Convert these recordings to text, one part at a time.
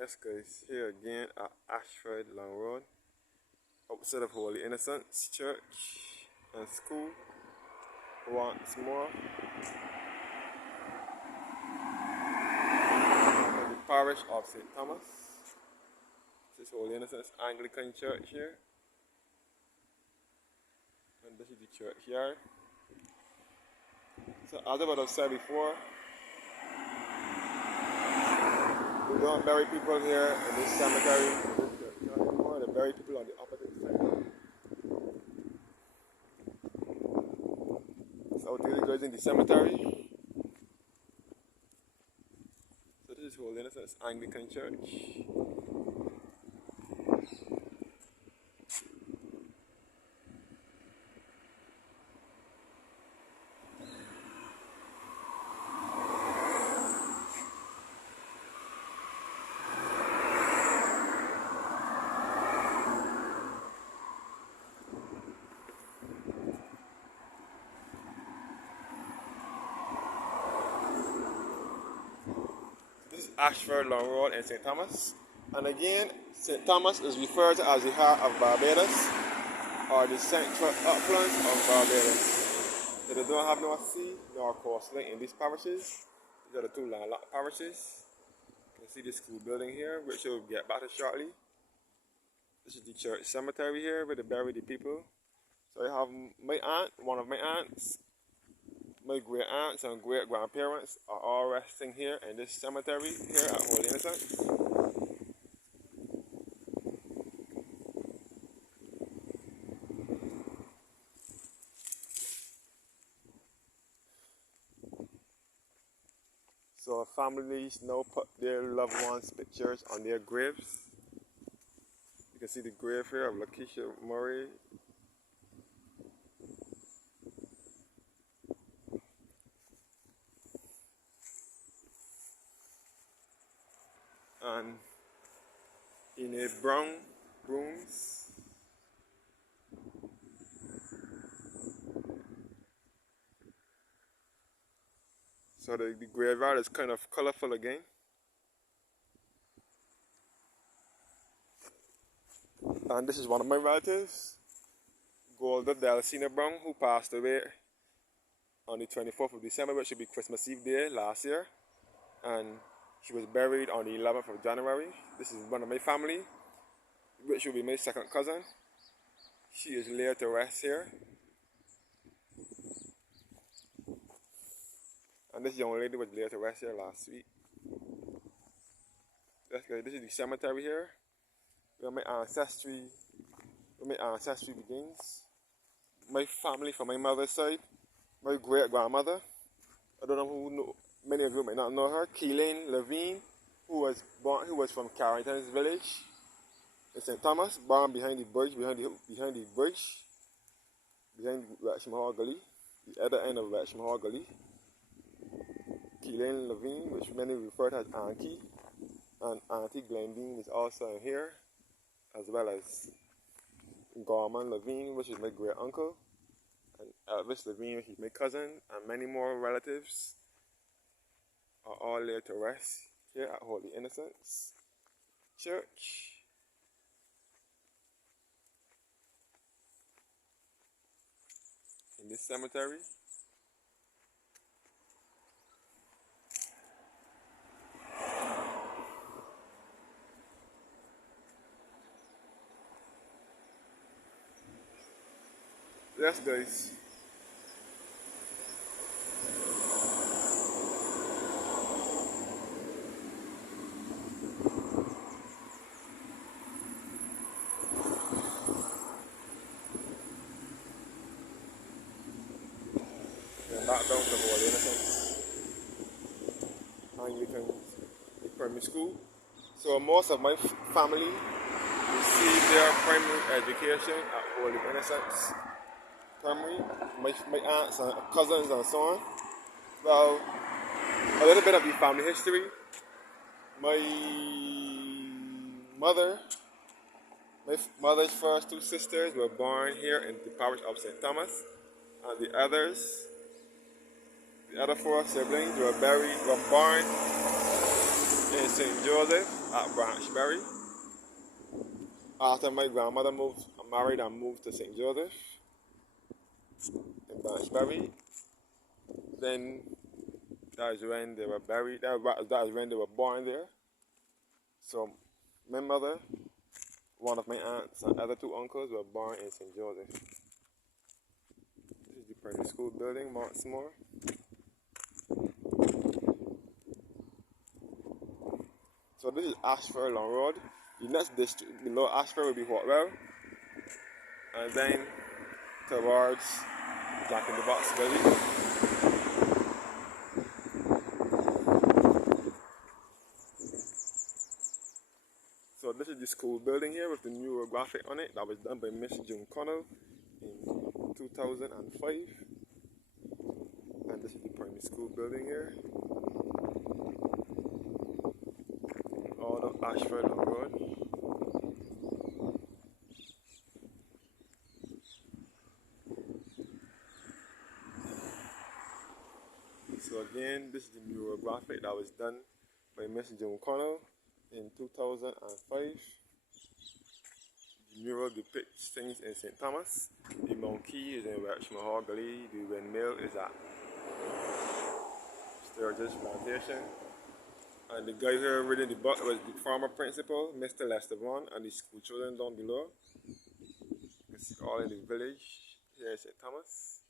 Yes guys, here again at Ayshford Long Road, outside of Holy Innocents Church and School. Once more, in the parish of St. Thomas. This is Holy Innocents Anglican Church here. And this is the churchyard. So as I have said before, we don't bury people here in this cemetery, anymore. They bury people on the opposite side. So it really goes in the cemetery. So this is Holy Innocents Anglican Church. This is Ayshford Long Road in St. Thomas. And again, St. Thomas is referred to as the heart of Barbados, or the central uplands of Barbados. So they don't have no sea nor coastline in these parishes. These are the two landlocked parishes. You can see the school building here, which we'll get back to shortly. This is the church cemetery here where they bury the people. So I have my aunt, one of my aunts, my great aunts and great grandparents are all resting here in this cemetery here at Holy Innocents. So families now put their loved ones' pictures on their graves. You can see the grave here of Lakeisha Murray. And in a brown brooms. So the graveyard is kind of colorful again. And this is one of my relatives, Golda Delcina Brown, who passed away on the 24th of December, which should be Christmas Eve Day last year. And she was buried on the 11th of January. This is one of my family, which will be my second cousin. She is laid to rest here. And this young lady was laid to rest here last week. This is the cemetery here, where my ancestry begins. My family from my mother's side, my great grandmother. I don't know who know, many of you might not know her. Keelan Levine, who was from Carrington's village in St. Thomas, born behind the bridge, behind Wexham Gully, the other end of Wexham Gully. Keelan Levine, which many refer to as Auntie, and Auntie Glendine is also in here, as well as Gorman Levine, which is my great uncle, and Elvis Levine, which is my cousin, and many more relatives are all laid to rest here at Holy Innocents Church. In this cemetery. Yes, guys. We're not down to Holy Innocents Anglican primary school. So most of my family received their primary education at Holy Innocents Primary. My aunts and cousins and so on. Well, a little bit of the family history. My mother's first two sisters were born here in the parish of St. Thomas, and the other four siblings were born in St. Joseph. at Branchbury. After my grandmother married and moved to St. Joseph in Branchbury, then that is when they were buried. That is when they were born there. So my mother, one of my aunts, and other two uncles were born in St. Joseph. This is the primary school building once more. So this is Ayshford Long Road. The next district below Ayshford will be Hotwell, and then towards Jack in the Box Village. So this is the school building here with the new graphic on it that was done by Miss June Connell in 2005. And this is the primary school building here. All of Ayshford Long Road. So again, this is the mural graphic that was done by Miss June Connell in 2005. The mural depicts things in St. Thomas. The monkey is in Welsh Mahogany. The windmill is at Sturgis Plantation. And the guy here reading the book was the former principal, Mr. Lester Vaughan, and the school children down below. You can see all in the village here in St. Thomas.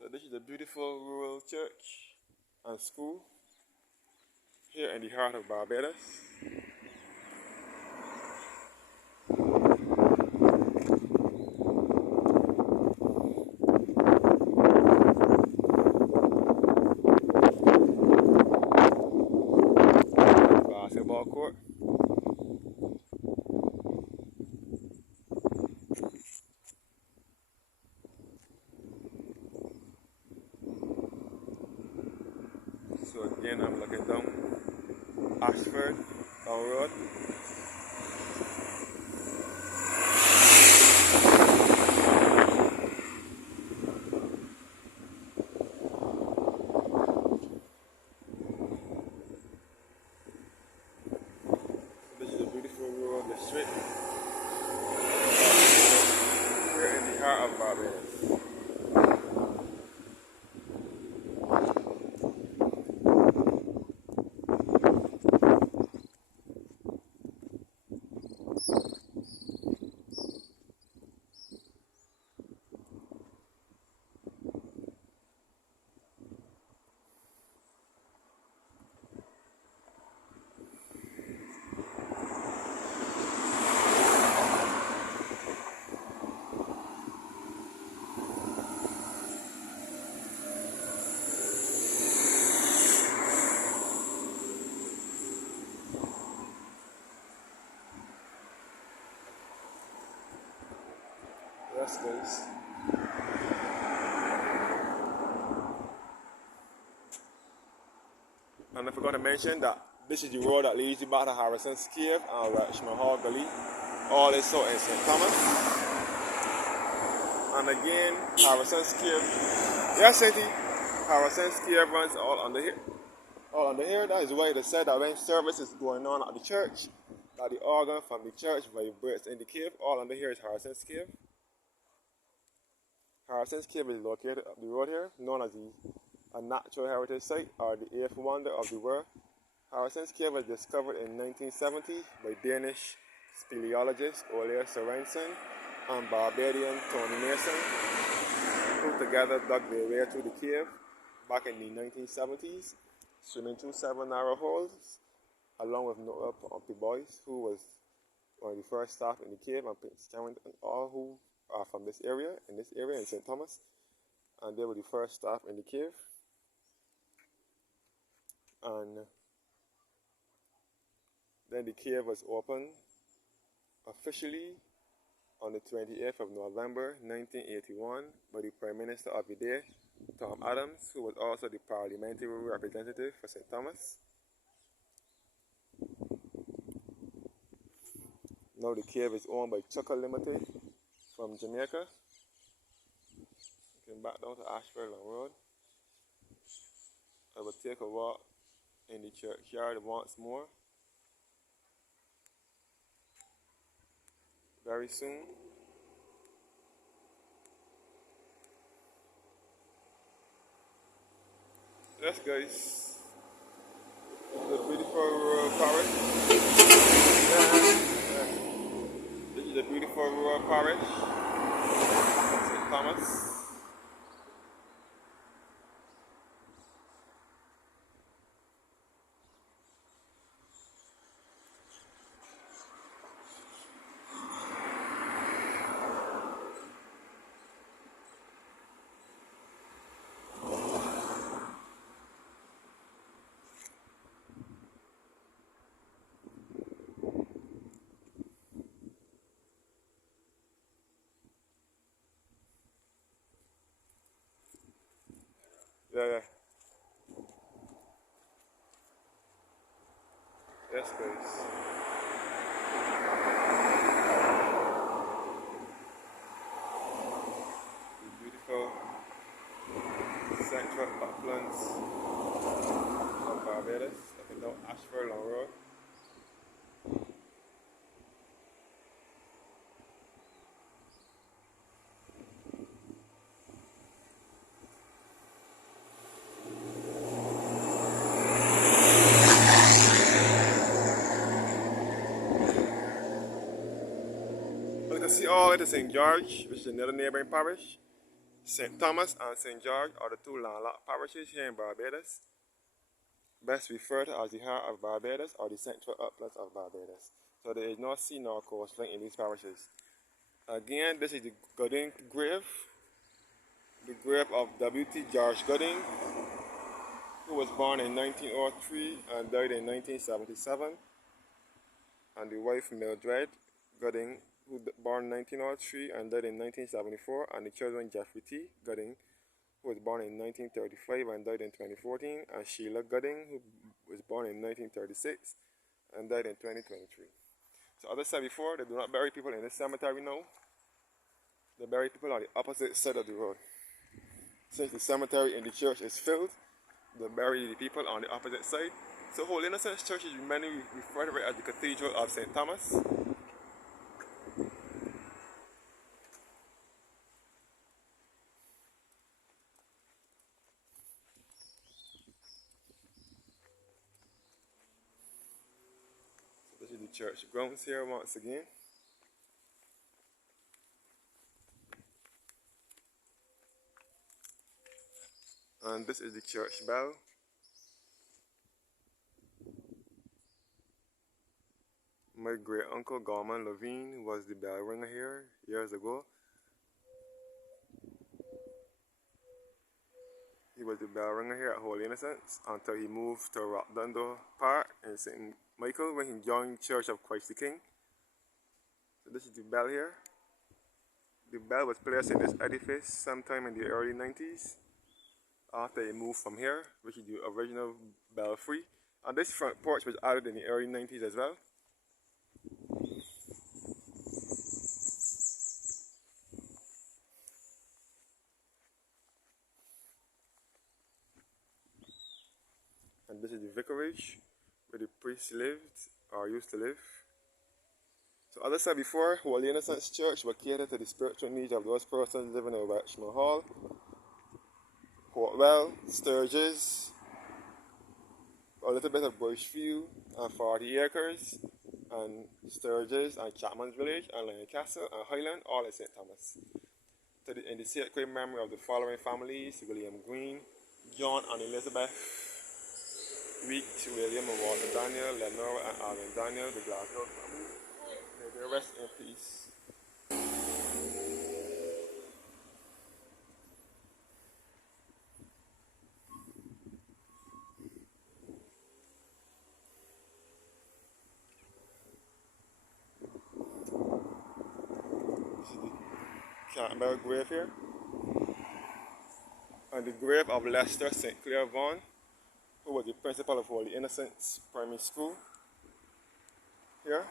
So this is a beautiful rural church and school here in the heart of Barbados. Basketball court. So again, I'm looking down Ayshford Long Road. This is a beautiful rural district here in the heart of Barbados. Yes, guys. And I forgot to mention that this is the road that leads you back to Harrison's Cave and Welshman Hall Gully. All is so in St. Thomas. And again, Harrison's Cave. Yes, Sainty. Harrison's Cave runs all under here. All under here. That is why they said that when service is going on at the church, that the organ from the church vibrates in the cave. All under here is Harrison's Cave. Harrison's Cave is located up the road here, known as a natural heritage site or the eighth wonder of the world. Harrison's Cave was discovered in 1970 by Danish speleologist Ole Sorensen and Barbadian Tony Mason, who together dug their way through the cave back in the 1970s, swimming through 7 narrow holes, along with Noah Pompey Boys, who was one of the first staff in the cave, and Prince Cameron, and all who are from this area in St. Thomas, and they were the first staff in the cave. And then the cave was opened officially on the 28th of November 1981 by the Prime Minister of the day, Tom Adams, who was also the parliamentary representative for St. Thomas. Now the cave is owned by Chucker Limited from Jamaica. You can back down to Ayshford Long Road. I will take a walk in the churchyard once more very soon. Yes, guys, the beautiful rural parish. Yeah. This is the beautiful rural parish, St. Thomas. Yeah. Yes, guys. The beautiful central uplands of Barbados, up and down Ayshford Long Road. Well, you can see all it is St. George, which is another neighboring parish. St. Thomas and St. George are the two landlocked parishes here in Barbados, best referred to as the heart of Barbados or the central uplands of Barbados. So there is no sea nor coastline in these parishes. Again, this is the Gooding grave, the grave of W.T. George Gooding, who was born in 1903 and died in 1977, and the wife Mildred Gooding, who born in 1903 and died in 1974, and the children Jeffrey T. Gooding, who was born in 1935 and died in 2014, and Sheila Gooding, who was born in 1936 and died in 2023. So as I said before, they do not bury people in this cemetery now. They bury people on the opposite side of the road. Since the cemetery in the church is filled, they bury the people on the opposite side. So Holy Innocents Church is many referred to as the Cathedral of St. Thomas. This is the church grounds here once again. And this is the church bell. My great uncle Gorman Levine was the bell ringer here years ago. He was the bell ringer here at Holy Innocents until he moved to Rockdundo Park in St. Michael when he joined Church of Christ the King. So this is the bell here. The bell was placed in this edifice sometime in the early 90s after he moved from here, which is the original belfry. And this front porch was added in the early 90s as well. And this is the vicarage where the priests lived or used to live. So as I said before, Holy Innocents Church will cater to the spiritual needs of those persons living in Wetchmore Hall, Portwell, Sturgis, a little bit of Bushview, and 40 Acres, and Sturgis, and Chapman's Village, and Lancaster, and Highland, all in St. Thomas. In the sacred memory of the following families: William Green, John and Elizabeth Week, William and Walter Daniel, Lenora and Alvin Daniel, the Glasgow family. May they rest in peace. This is the Campbell grave here. And the grave of Lester St. Clair Vaughan, who was the principal of Holy Innocents Primary School here.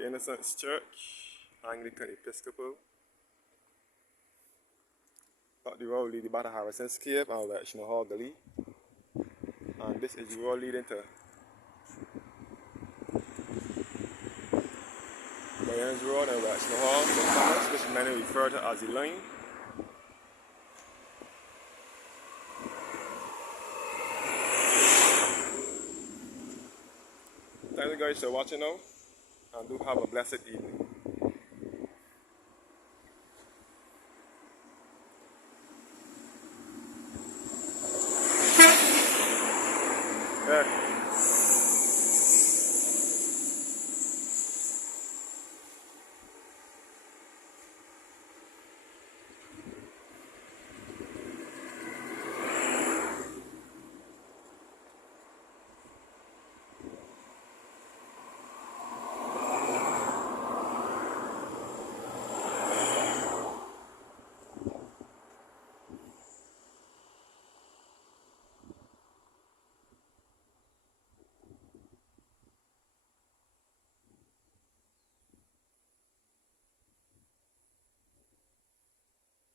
Holy Innocents Church, Anglican Episcopal. Up the road leading by the Harrison's Cave and direction of Hoggley. And this is the road leading to Bayern's Road and direction of Hall, St. Thomas, which many refer to as the line. Thank you guys for watching now, and do have a blessed evening.